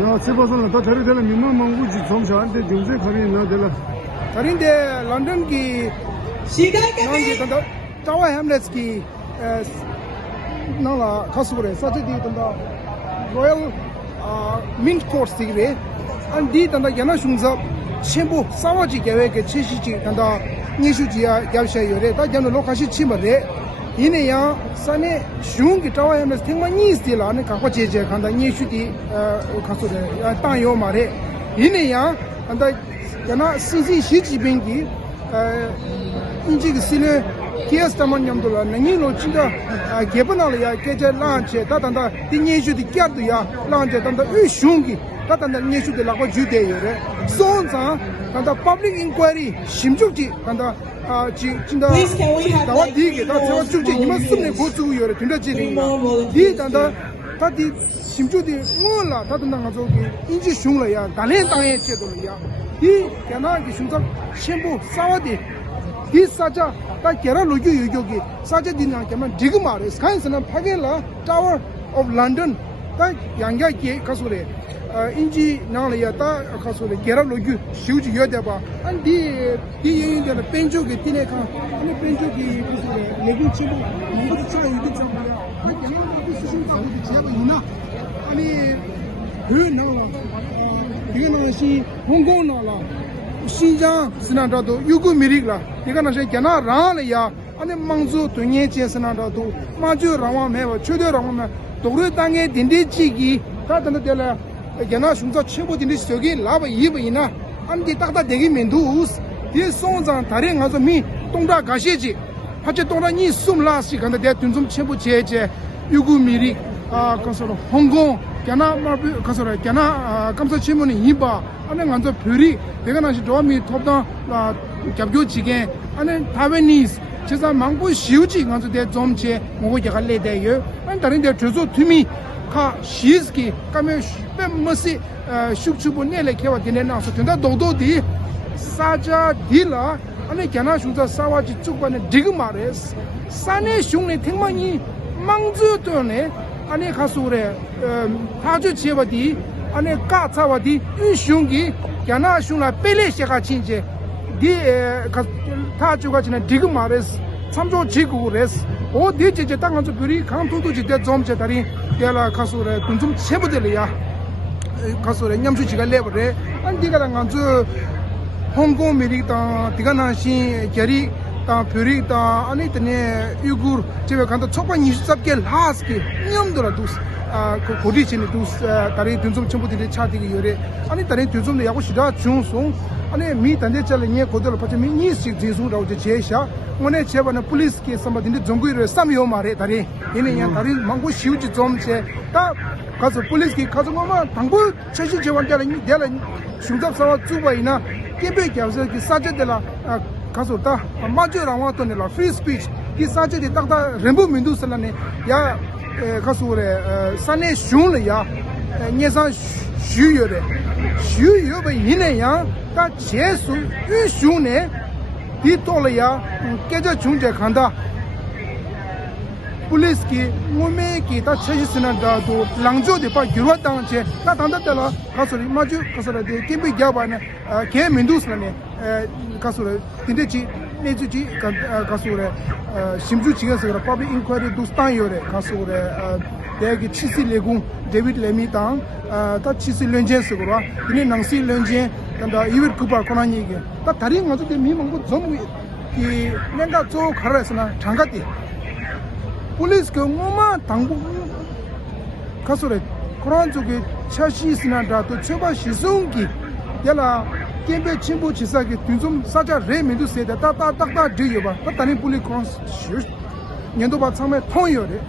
야, 집어서는 더 저리 되는 민망한 우지 정상한테 정세 거리 나들라. 다른데 런던기 시간이 단다 Dalai Hamlets की नाला खासुरे साचे दी तंदा रॉयल mint course दिगे अन दी तंदा याना शुंजा छेबो सावाजी केवे के छेशिची तंदा निशुजिया यावशा योरे ता जनो लोकाशी छिमरे इने या सने शुंगी Dalai Hamlets थिंगमा निस दिला ने काको जेजे खंदा निशुदी खासुरे तायो मारे इने या तंदा याना सीजी शीजिबिंगी इंजी के सिले केस तमन यमदुला नंगी लो चिंदा गेबनाल या केजे लांचे तातंदा दिनेजु दि क्यादु या लांचे तंदा उशुंगी तातंदा नेजु दि लाको जुदे योरे सोंजा तंदा public inquiry शिमजुजी तंदा 지 진다 나와 디게 다 제가 쭉지 이만 숨네 보수고 요래 된다지리가 디 단다 다디 심주디 몰라 다든다 가지고 인지 슝라야 달래 땅에 제도로야 이 게나기 슝자 신부 싸워디 디 사자 다 게라 로교 요교기 사자 디나 게만 디그 마레 스카인스는 파겔라 타워 오브 런던 다 양가기 가소레 인지 나라야 다 가소레 게라 로교 시우지 여대봐 안디 디인데 벤조기 티네카 아니 벤조기 가소레 얘기 치고 뭔가 차 이디 잡아야 아니 게나 로교 수신가 어디 제가 있나 아니 그 나라 이게 나시 홍콩 나라 신장 스나다도 유구 미릭라 이거 나시 게나 라라야 아니 망조 동예 제스나다도 마주 라와 매와 최대 라와 매 도르 땅에 딘디지기 다든데 될라 게나 슝자 최고 딘디스기 라바 이브이나 안디 딱다 되기 멘두스 디 송장 다른 가서 미 동다 가시지 하체 동다니 숨라시 간다 대 둔좀 최고 제제 유구 미릭 가서로 홍콩 게나 마비 가서로 게나 감사 치문이 이바 안에 간서 별이 내가 나시 도미 톱다 잡교지게 안에 타베니스 제가 망고 시우지 간서 대 좀체 뭐고 제가 레대요 안 다른 데 저소 투미 카 시스기 까메 뱀머시 슈크추보 내래 개와 되네 나서 된다 도도디 사자 딜라 안에 게나 슈자 사와지 쭉반에 디그 마레스 산에 슝네 탱만이 망주도네 안에 가수래 하주 지어바디 안에 까차바디 유슝기 게나 슝라 벨레시가 친제 디 타주가 지나 디그 마레스 참조 지구레스 오 디제제 땅한테 별이 강통도 지대 좀제 다리 데라 가수래 돈좀 세부들이야 가수래 냠수지가 레버레 안디가랑 간주 홍콩 미리다 디가나시 게리 다 별이다 아니더니 유구 제가 간다 초반 20개 라스기 냠도라 두스 그 고디치니 두스 다리 돈좀 첨부들이 차디기 요래 아니 다리 돈좀 야고 시다 중송 아니 미 단대 잘nye 고들 파체 미 니식 진수라고 제샤 오늘 제반의 police case somebody 정구이를 삼요 말해 다리 얘네야 다리 망고 시우지 좀제 다 가서 police case 가서 뭐 당고 최신 제원자는 내가 중잡사와 주바이나 깨베게 해서 그 사제들라 가서 다 맞으라고 왔더니라 free speech 이 사제들 딱다 렘보 민두슬라네 야 가서 그래 산에 슝려야 예산 슈여래 슈여베 이네야 다 제수 유슝네 디톨야 깨져 중제 간다 पुलिसकी मुमे की ता छजिसना दादो लांगजो दे पा गिरवा तांचे ता तांदा तला खासरी माजु कसरा दे केबे ग्याबाने के मिंदुस ने कसरे तिंदेची नेजुची कसरे शिमजु चिगा सरा पब्लिक इंक्वायरी दुस्तान योरे कसरे देगी छिसी लेगु डेविड लेमी तां ता छिसी लेंजे सगरा इने नंगसी लेंजे तंदा इविर कुपा कोनानीगे ता 다리 가서 데 미망고 좀 이 내가 저 가라서나 장가띠 police 그 뭐마 당부 가서래 그런 쪽에 차시스나다 또 최바 시송기 야라 캠베 친구 지사기 좀 사자 레미도 세다 따따따따 뒤여봐 따따니 police cross 년도 바 참에 통요래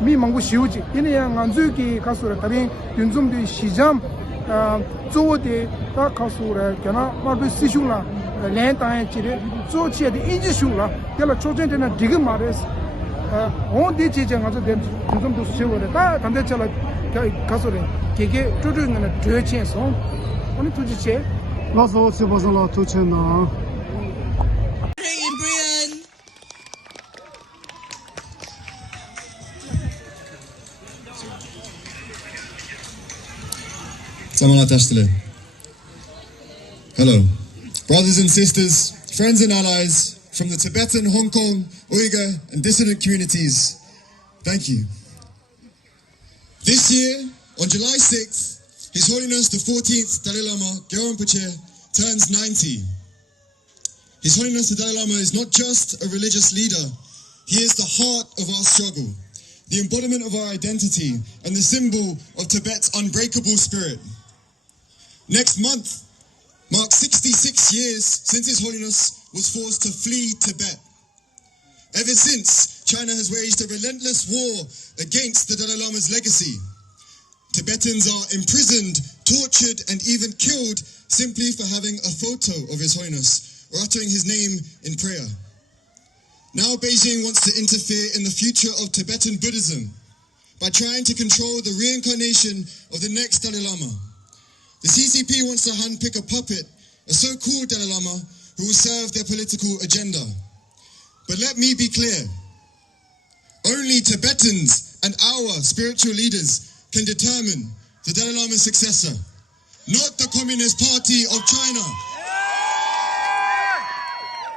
미망고 시우지 이내야 안주기 가서래 다른 윤좀도 시장 조데 다 가서래 걔나 말도 시슌라 렌타에 지레 조치에 인지슌라 야라 조전되는 디그 말레스 어디 지정하서 된 지금도 세월에 다 단대처럼 가서래 개개 쪼르는 되체서 어느 투지체 나서 집어서라 도체나 Samalatastale. Hello. Brothers and sisters, friends and allies from the Tibetan, Hong Kong, Uyghur and dissident communities, thank you. This year, on July 6th, His Holiness the 14th Dalai Lama Gyalpa turns 90. His Holiness the Dalai Lama is not just a religious leader, he is the heart of our struggle, the embodiment of our identity and the symbol of Tibet's unbreakable spirit. Next month marks 66 years since His Holiness was forced to flee Tibet. Ever since, China has waged a relentless war against the Dalai Lama's legacy. Tibetans are imprisoned, tortured, and even killed simply for having a photo of His Holiness or uttering his name in prayer. Now Beijing wants to interfere in the future of Tibetan Buddhism by trying to control the reincarnation of the next Dalai Lama. The CCP wants to handpick a puppet, a so-called Dalai Lama, who will serve their political agenda. But let me be clear. Only Tibetans and our spiritual leaders can determine the Dalai Lama's successor, not the Communist Party of China.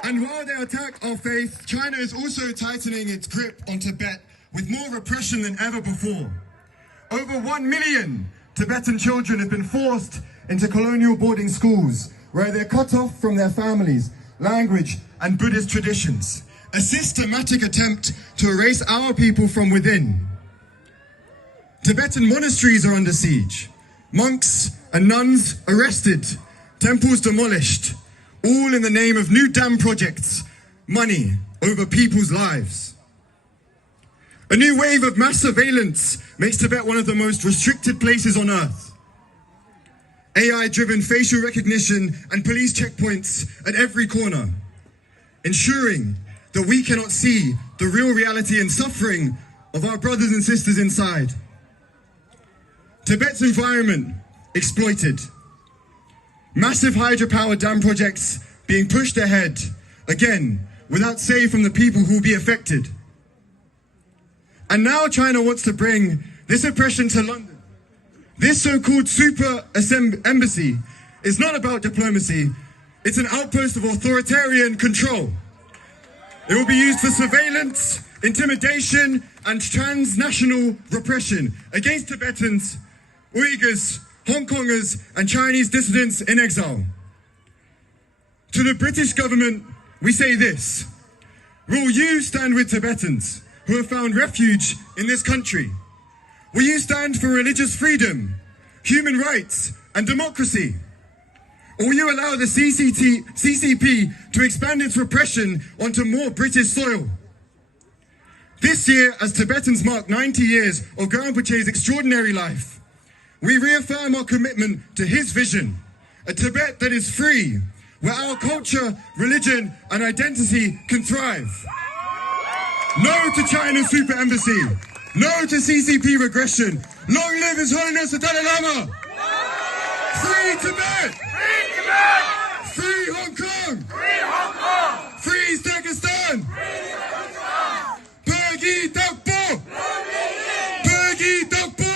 And while they attack our faith, China is also tightening its grip on Tibet with more repression than ever before. Over 1 million Tibetan children have been forced into colonial boarding schools, where they're cut off from their families, language, and Buddhist traditions. A systematic attempt to erase our people from within. Tibetan monasteries are under siege. Monks and nuns arrested. Temples demolished. All in the name of new dam projects. Money over people's lives. A new wave of mass surveillance makes Tibet one of the most restricted places on earth. AI-driven facial recognition and police checkpoints at every corner, ensuring that we cannot see the real reality and suffering of our brothers and sisters inside. Tibet's environment exploited. Massive hydropower dam projects being pushed ahead, again, without say from the people who will be affected. And now China wants to bring this oppression to London. This so-called super embassy is not about diplomacy. It's an outpost of authoritarian control. It will be used for surveillance, intimidation, and transnational repression against Tibetans, Uyghurs, Hong Kongers, and Chinese dissidents in exile. To the British government, we say this: will you stand with Tibetans who have found refuge in this country? Will you stand for religious freedom, human rights, and democracy? Or will you allow the CCP to expand its repression onto more British soil? This year, as Tibetans mark 90 years of Gyalpa's extraordinary life, we reaffirm our commitment to his vision, a Tibet that is free, where our culture, religion, and identity can thrive. No to China's super embassy. No to CCP regression. Long live His Holiness the Dalai Lama! Free Tibet! Free Tibet! Free Hong Kong! Free Hong Kong! Free Uzbekistan! Free Pakistan! Bergi Dakpo! Bergi Dakpo!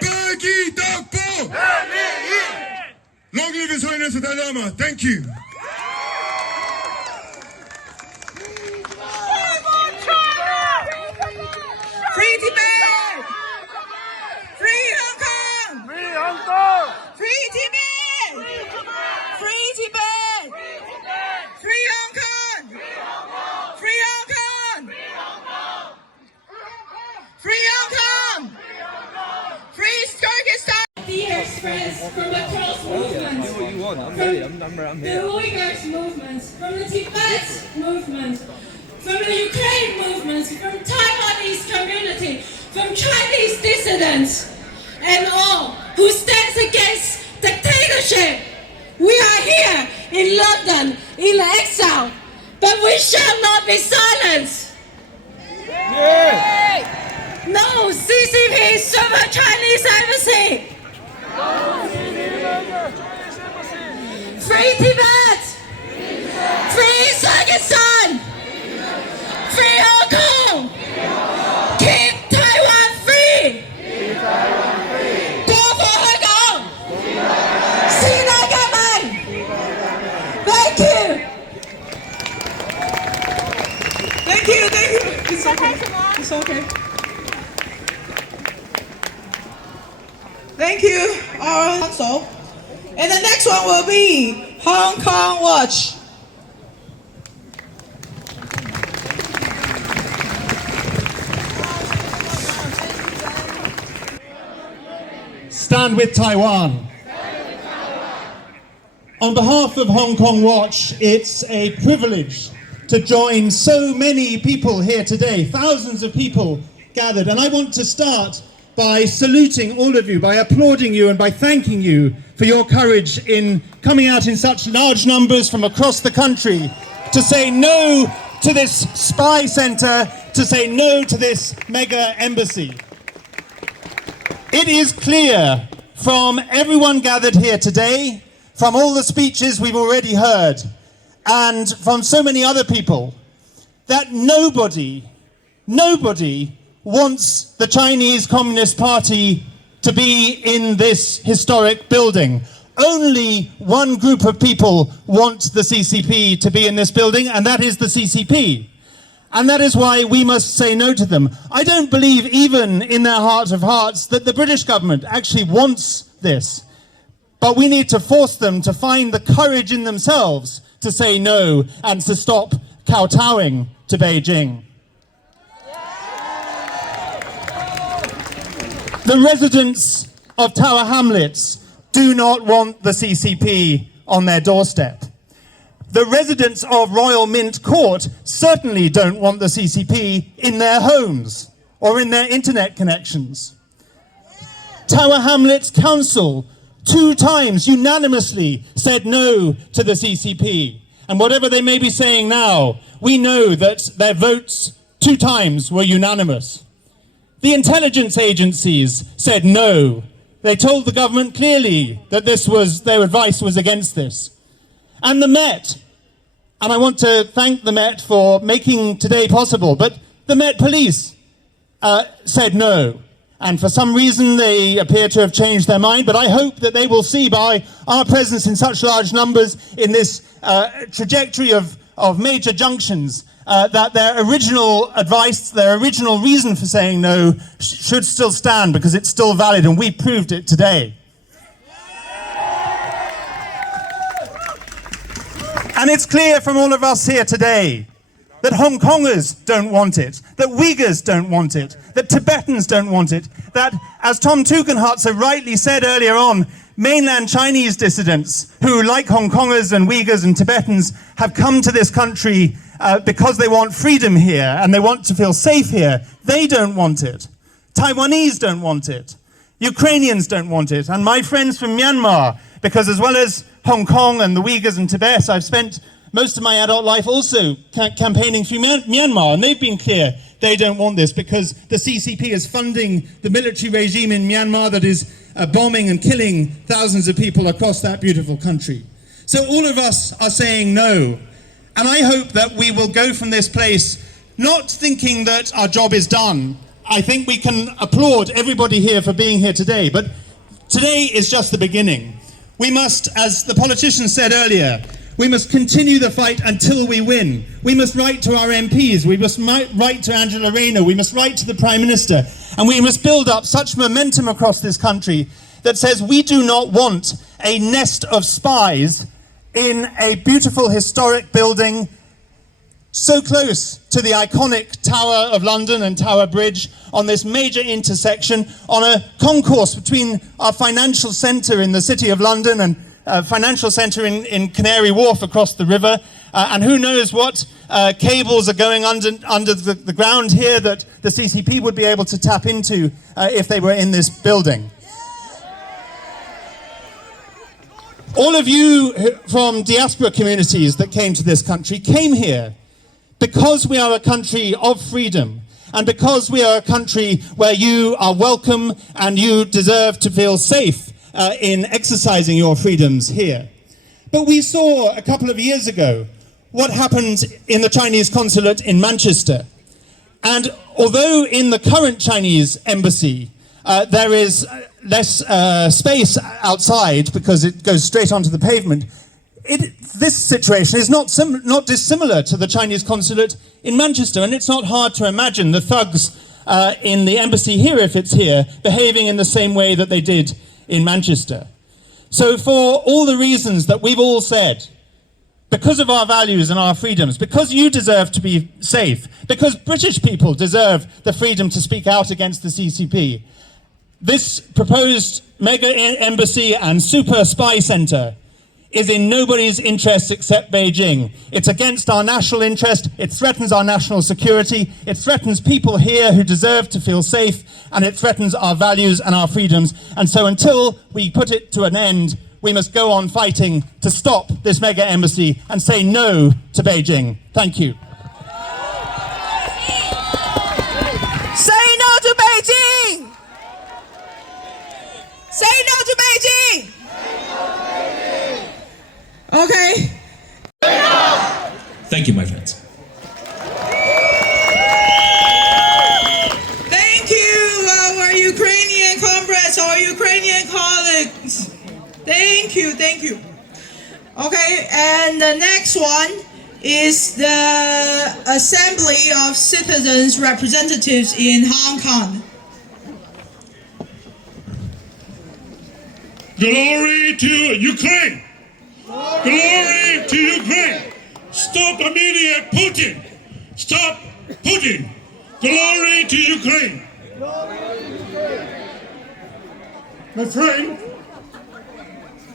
Bergi Dakpo! Long live His Holiness the Dalai Lama! Thank you. Free Tibet! Free Hong Kong! Free Hong Kong! Free Tibet! Free Tibet! Free Hong Kong! Free Hong Kong! Free Hong Kong! Free Uzbekistan! Dear friends from across movements, from the Uyghurs movement, from the Tibet movement, from the Ukraine movement, from Taiwanese community, from Chinese dissidents, and all who stands against dictatorship. We are here in London in exile, but we shall not be silenced. No CCP super Chinese embassy. Free Tibet. Free Uzbekistan. Free Hong Kong! Keep Taiwan free! Go for Hong Kong! you, thank you. It's okay. It's okay. Thank you, our council. And the next one will be Hong Kong Watch. Stand with Taiwan. On behalf of Hong Kong Watch, it's a privilege to join so many people here today, thousands of people gathered. And I want to start by saluting all of you, by applauding you and by thanking you for your courage in coming out in such large numbers from across the country to say no to this spy center, to say no to this mega embassy. It is clear from everyone gathered here today, from all the speeches we've already heard, and from so many other people, that nobody wants the Chinese Communist Party to be in this historic building. Only one group of people want the CCP to be in this building, and that is the CCP. And that is why we must say no to them. I don't believe even in their heart of hearts that the British government actually wants this. But we need to force them to find the courage in themselves to say no and to stop kowtowing to Beijing. The residents of Tower Hamlets do not want the CCP on their doorstep. The residents of Royal Mint Court certainly don't want the CCP in their homes or in their internet connections. Tower Hamlets Council 2 times unanimously said no to the CCP. And whatever they may be saying now, we know that their votes 2 times were unanimous. The intelligence agencies said no. They told the government clearly that their advice was against this. And the Met, and I want to thank the Met for making today possible, but the Met Police said no. And for some reason they appear to have changed their mind, but I hope that they will see by our presence in such large numbers in this trajectory of major junctions that their original advice, their original reason for saying no should still stand, because it's still valid, and we proved it today. And it's clear from all of us here today that Hong Kongers don't want it, that Uyghurs don't want it, that Tibetans don't want it, that, as Tom Tugendhat so rightly said earlier on, mainland Chinese dissidents who, like Hong Kongers and Uyghurs and Tibetans, have come to this country because they want freedom here and they want to feel safe here, they don't want it. Taiwanese don't want it. Ukrainians don't want it. And my friends from Myanmar, because as well as Hong Kong and the Uyghurs and Tibet, I've spent most of my adult life also campaigning through Myanmar, and they've been clear they don't want this because the CCP is funding the military regime in Myanmar that is bombing and killing thousands of people across that beautiful country. So all of us are saying no. And I hope that we will go from this place not thinking that our job is done. I think we can applaud everybody here for being here today, but today is just the beginning. We must, as the politician said earlier, we must continue the fight until we win. We must write to our MPs, we must write to Angela Rayner, we must write to the Prime Minister, and we must build up such momentum across this country that says we do not want a nest of spies in a beautiful historic building so close to the iconic Tower of London and Tower Bridge, on this major intersection, on a concourse between our financial centre in the City of London and financial centre in Canary Wharf across the river, and who knows what cables are going under the ground here that the CCP would be able to tap into if they were in this building. All of you from diaspora communities that came to this country came here because we are a country of freedom, and because we are a country where you are welcome and you deserve to feel safe in exercising your freedoms here. But we saw a couple of years ago what happened in the Chinese consulate in Manchester. And although in the current Chinese embassy there is less space outside because it goes straight onto the pavement, this situation is not dissimilar to the Chinese consulate in Manchester, and it's not hard to imagine the thugs in the embassy here, if it's here, behaving in the same way that they did in Manchester. So for all the reasons that we've all said, because of our values and our freedoms, because you deserve to be safe, because British people deserve the freedom to speak out against the CCP, this proposed mega embassy and super spy center is in nobody's interest except Beijing. It's against our national interest, it threatens our national security, it threatens people here who deserve to feel safe, and it threatens our values and our freedoms. And so until we put it to an end, we must go on fighting to stop this mega embassy and say no to Beijing. Thank you. Say no to Beijing! Say no to Beijing! Okay. Thank you, my friends. Thank you, our Ukrainian comrades, our Ukrainian colleagues. Thank you, thank you. Okay, and the next one is the Assembly of Citizens Representatives in Hong Kong. Glory to Ukraine! Glory to Ukraine! Stop immediate Putin! Stop Putin! Glory to Ukraine! My friend,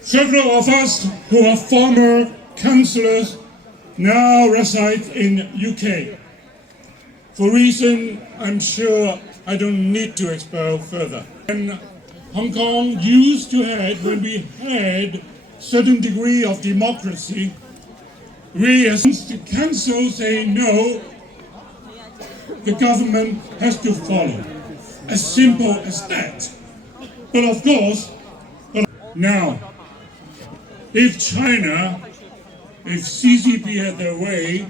several of us who are former councillors now reside in UK. For reason I'm sure I don't need to explore further. And Hong Kong used to have, when we had certain degree of democracy, we as the council say no, the government has to follow. As simple as that. But of course, now, if China, if CCP had their way,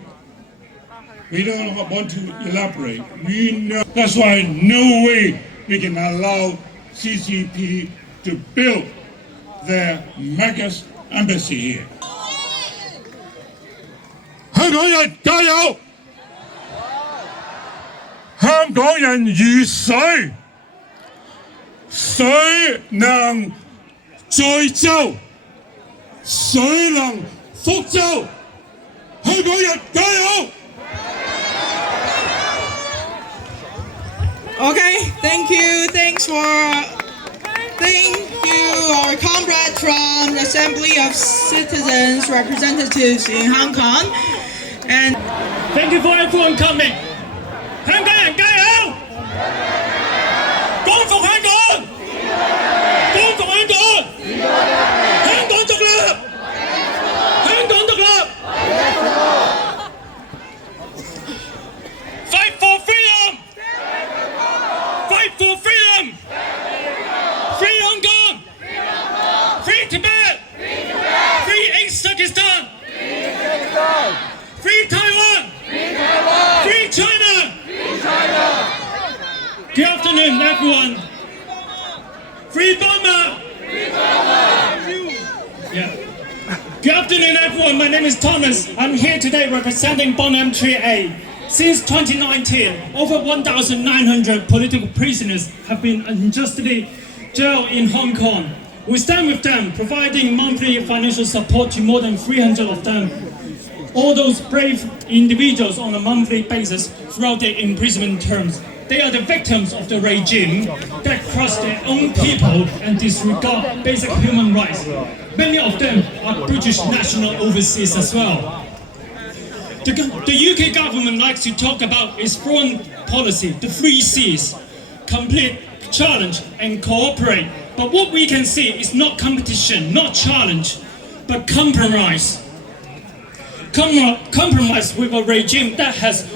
we don't want to elaborate. We know that's why no way we can allow CCP to build their mega embassy here. 香港人加油！香港人如水，水能載舟，水能覆舟。香港人加油！ Okay, thank you. Thank you, our comrade from the Assembly of Citizens Representatives in Hong Kong. And Thank you for everyone coming. 香港人加油！光復香港！光復香港！香港獨立！香港獨立！ Fight for freedom! Fight for freedom! Free Hong Kong! Free Tibet! Free East Turkestan! Free Taiwan! Free China! Good afternoon, everyone. Free Burma! Yeah. Good afternoon, everyone. My name is Thomas. I'm here today representing Bond M3A. Since 2019, over 1,900 political prisoners have been unjustly jailed in Hong Kong. We stand with them, providing monthly financial support to more than 300 of them. All those brave individuals on a monthly basis throughout their imprisonment terms. They are the victims of the regime that crush their own people and disregard basic human rights. Many of them are British national overseas as well. The UK government likes to talk about its foreign policy, the three C's: complete, challenge, and cooperate. But what we can see is not competition, not challenge, but compromise. Compromise with a regime that has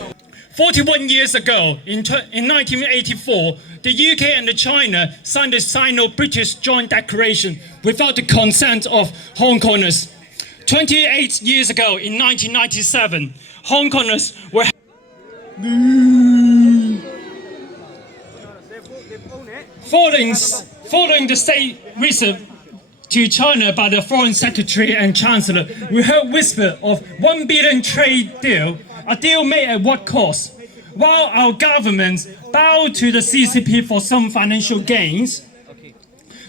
41 years ago, in 1984, the UK and China signed the Sino-British Joint Declaration without the consent of Hong Kongers. 28 years ago, in 1997, Hong Kongers were following the state reserve to China by the Foreign Secretary and Chancellor, we heard whisper of 1 billion trade deal, a deal made at what cost? While our governments bow to the CCP for some financial gains,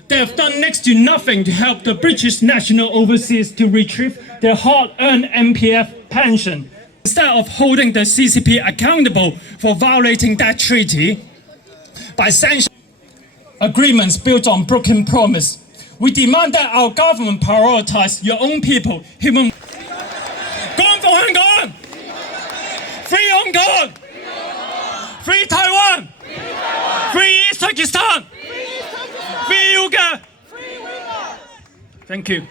they have done next to nothing to help the British national overseas to retrieve their hard-earned MPF pension. Instead of holding the CCP accountable for violating that treaty by sanctioning agreements built on broken promise, we demand that our government prioritize your own people, human. Gone for Hong Kong! Free Hong Kong! Free Taiwan! Free East Turkestan! Free Uyghur! Thank you.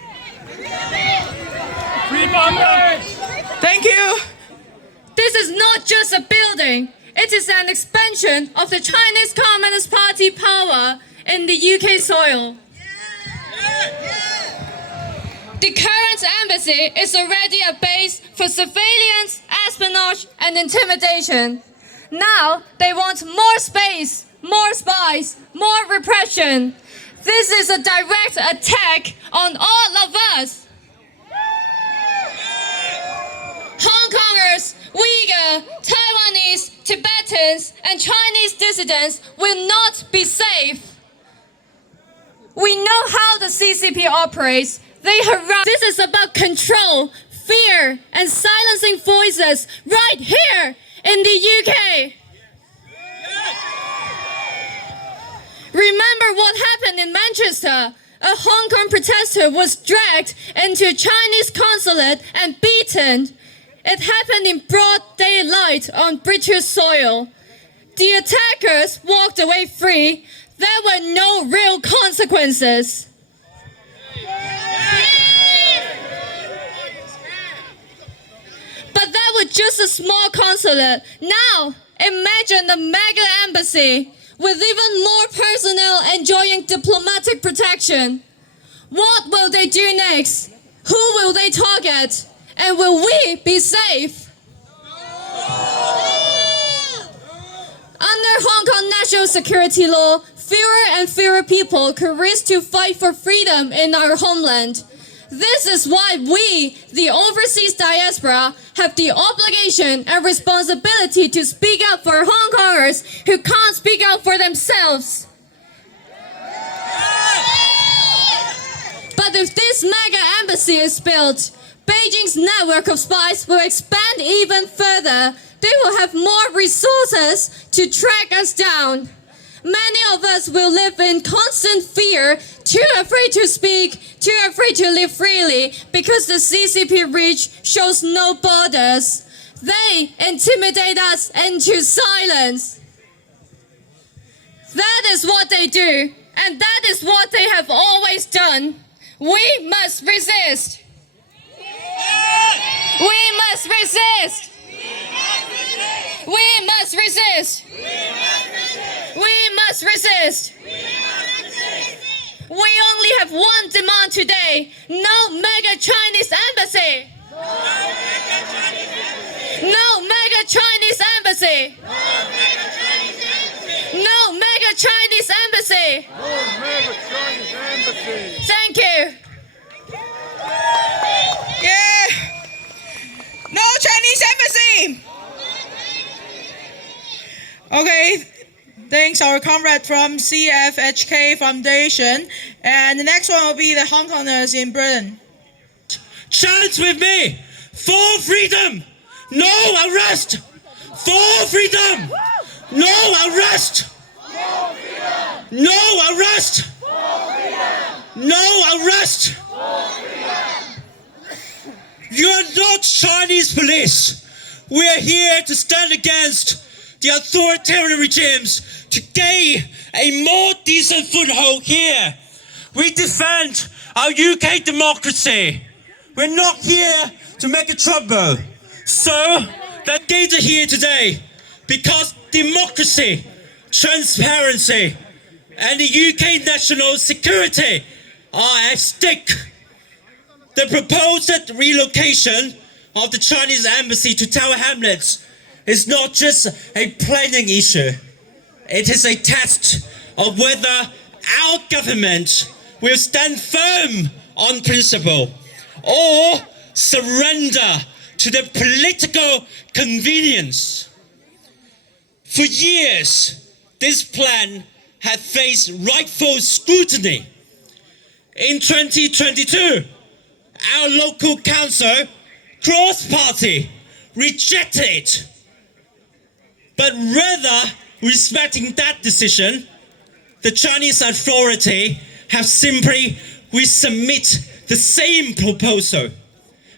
Free Bangladesh! Thank you. This is not just a building. It is an expansion of the Chinese Communist Party power in the UK soil. The current embassy is already a base for surveillance, espionage, and intimidation. Now they want more space, more spies, more repression. This is a direct attack on all of us. Hong Kongers, Uyghur, Taiwanese, Tibetans, and Chinese dissidents will not be safe. We know how the CCP operates. They harass. This is about control, fear, and silencing voices right here in the UK. Remember what happened in Manchester? A Hong Kong protester was dragged into a Chinese consulate and beaten. It happened in broad daylight on British soil. The attackers walked away free. There were no real consequences. But that was just a small consulate. Now, imagine a mega embassy with even more personnel enjoying diplomatic protection. What will they do next? Who will they target? And will we be safe? Under Hong Kong national security law, fewer and fewer people could risk to fight for freedom in our homeland. This is why we, the overseas diaspora, have the obligation and responsibility to speak up for Hong Kongers who can't speak out for themselves. But if this mega embassy is built, Beijing's network of spies will expand even further. They will have more resources to track us down. Many of us will live in constant fear, too afraid to speak, too afraid to live freely, because the CCP reach shows no borders. They intimidate us into silence. That is what they do, and that is what they have always done. We must resist. We must resist. We must resist. We must resist. We only have one demand today. No mega Chinese embassy. No mega Chinese embassy. No mega Chinese embassy. Thank you. Yeah. No Chinese embassy. Okay. Thanks, our comrade from CFHK Foundation. And the next one will be the Hong Kongers in Britain. Chant with me! For freedom! No arrest! For freedom! No arrest! No arrest! No arrest! You are not Chinese police. We are here to stand against the authoritarian regimes to gain a more decent foothold here. We defend our UK democracy. We're not here to make a trouble. So, the gays are here today because democracy, transparency, and the UK national security are at stake. The proposed relocation of the Chinese embassy to Tower Hamlets is not just a planning issue. It is a test of whether our government will stand firm on principle or surrender to the political convenience. For years, this plan had faced rightful scrutiny. In 2022, our local council, cross-party, rejected it. But rather respecting that decision, the Chinese authority have simply resubmit the same proposal,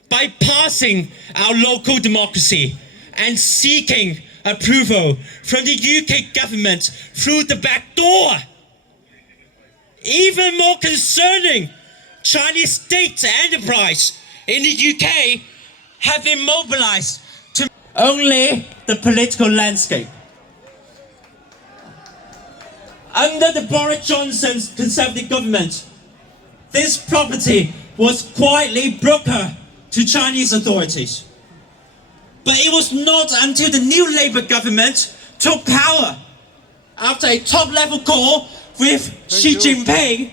bypassing our local democracy and seeking approval from the UK government through the back door. Even more concerning, Chinese state enterprise in the UK have been mobilized to only the political landscape. Under the Boris Johnson's Conservative government, this property was quietly brokered to Chinese authorities. But it was not until the new Labour government took power, after a top-level call with Xi Jinping,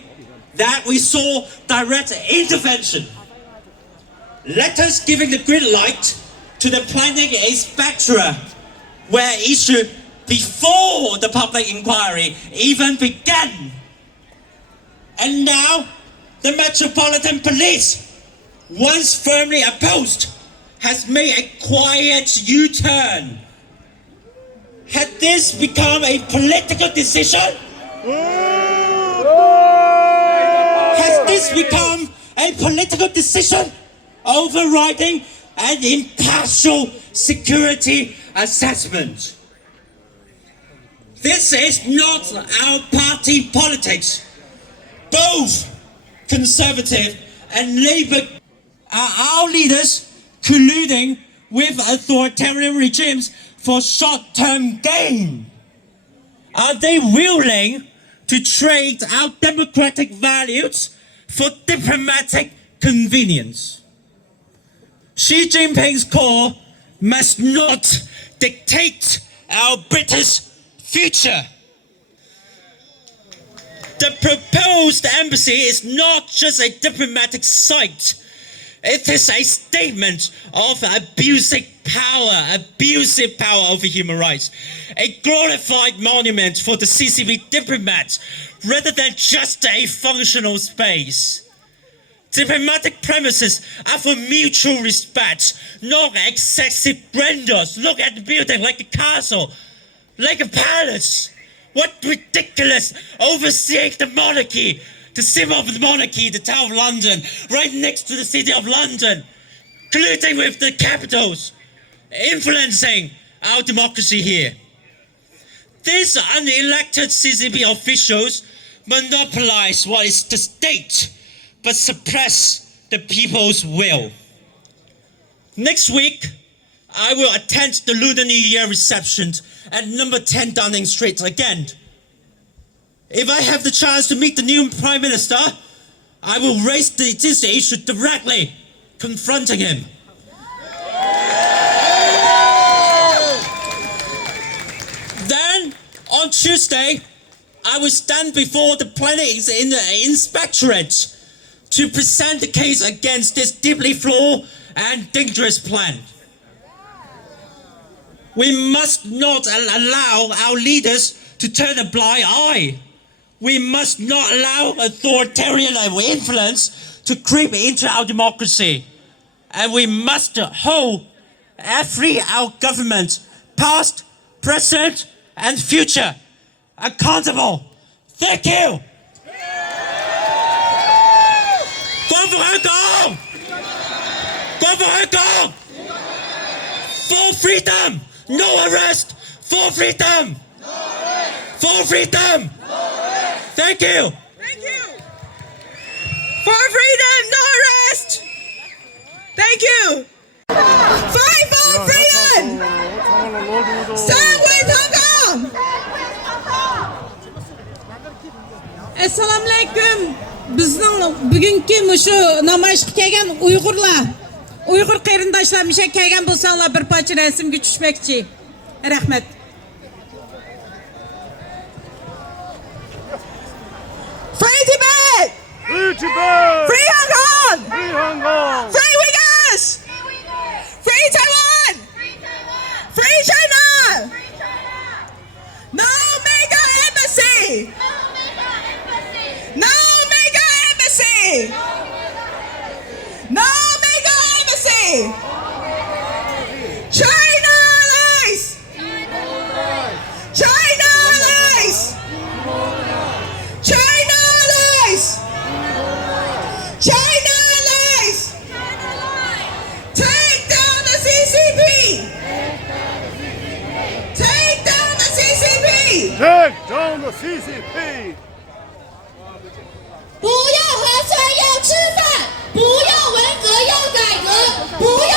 that we saw direct intervention. Letters giving the green light to the planning inspectorate were issued before the public inquiry even began. And now, the Metropolitan Police, once firmly opposed, has made a quiet U-turn. Had this become a political decision? Has this become a political decision overriding an impartial security assessment? This is not our party politics. Both Conservative and Labour are our leaders colluding with authoritarian regimes for short-term gain. Are they willing to trade our democratic values for diplomatic convenience? Xi Jinping's call must not dictate our British future. The proposed embassy is not just a diplomatic site. It is a statement of abusive power over human rights. A glorified monument for the CCP diplomats rather than just a functional space. Diplomatic premises are for mutual respect, not excessive grandeur. Look at the building like a castle, like a palace. What ridiculous overseeing the monarchy, the symbol of the monarchy, the Tower of London, right next to the City of London, colluding with the capitals, influencing our democracy here. These unelected CCP officials monopolize what is the state, but suppress the people's will. Next week, I will attend the Lunar New Year reception at number 10 Downing Street again. If I have the chance to meet the new Prime Minister, I will raise this issue directly, confronting him. Then, on Tuesday, I will stand before the planning inspectorate to present the case against this deeply flawed and dangerous plan. We must not allow our leaders to turn a blind eye. We must not allow authoritarian influence to creep into our democracy. And we must hold our government, past, present, and future, accountable. Thank you. For freedom, no arrest. For freedom, for freedom. Thank you. Thank you. For freedom, no arrest. Thank you. Fight for freedom. Stand with Hong Kong. Assalomu alaykum. Bizning bugungi mushu namoyishga kelgan Uyg'ur qarindoshlarimiz kelgan bo'lsanglar bir parcha rasmga tushmoqchi. Rahmat. Free Tibet. Tibet! Free Hong Kong! Free Hong Kong! Free Uyghurs! Free Taiwan! Free China! No mega embassy! No mega embassy! No mega embassy! China lies! China lies! China lies! China lies! Take down the CCP! Take down the CCP! Take down the CCP! 不要合作要吃饭，不要文革要改革，不要